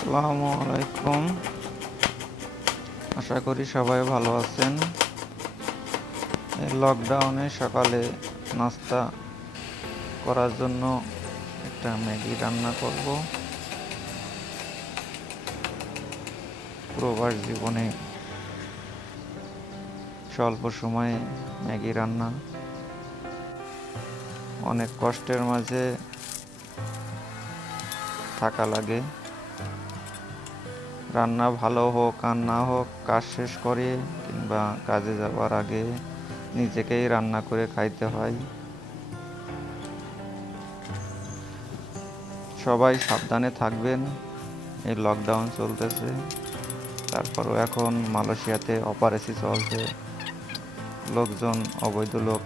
আসসালামু আলাইকুম। আশা করি সবাই ভালো আছেন। এই লকডাউনে সকালে নাস্তা করার জন্য একটা ম্যাগি রান্না করব। প্রবাস জীবনে স্বল্প সময়ে ম্যাগি রান্না। অনেক কষ্টের মাঝে থাকা লাগে। রান্না ভালো হোক আর না হোক, কাজ শেষ করে কিংবা কাজে যাওয়ার আগে নিজেকেই রান্না করে খাইতে হয়। সবাই সাবধানে থাকবেন, এই লকডাউন চলতেছে। তারপরও এখন মালয়েশিয়াতে অপারেশি চলছে। লোকজন, অবৈধ লোক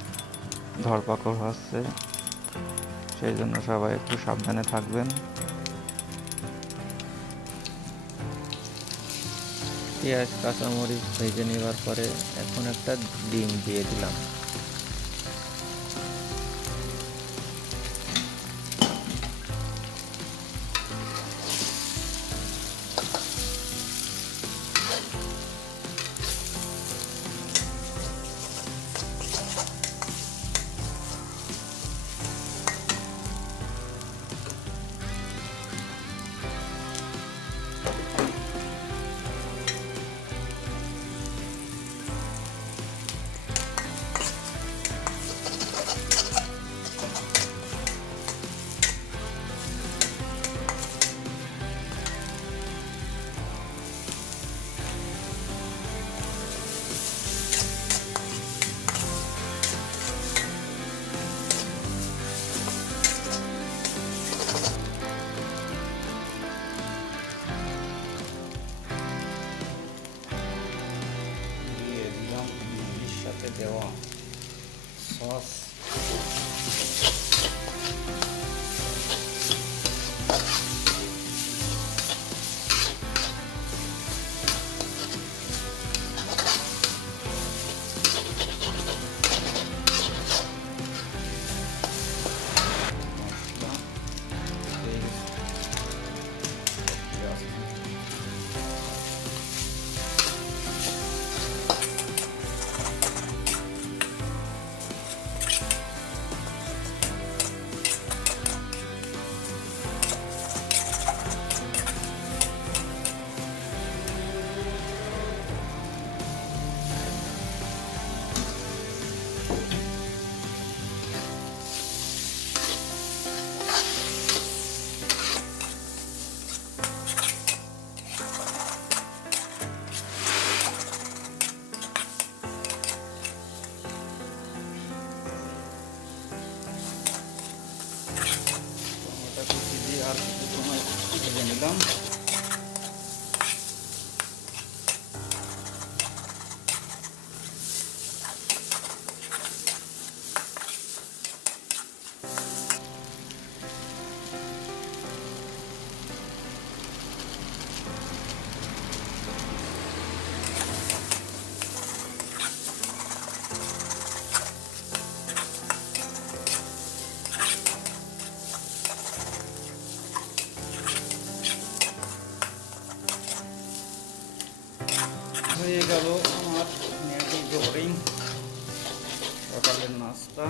ধরপাকড় হচ্ছে। সেই জন্য সবাই একটু সাবধানে থাকবেন। পেঁয়াজ কাঁচামরিচ ভেজে নেওয়ার পরে এখন একটা ডিম দিয়ে দিলাম। てをソース ভেজে নিলাম হয়ে গেল আমার ম্যাগি গোরিং সকালের নাস্তা।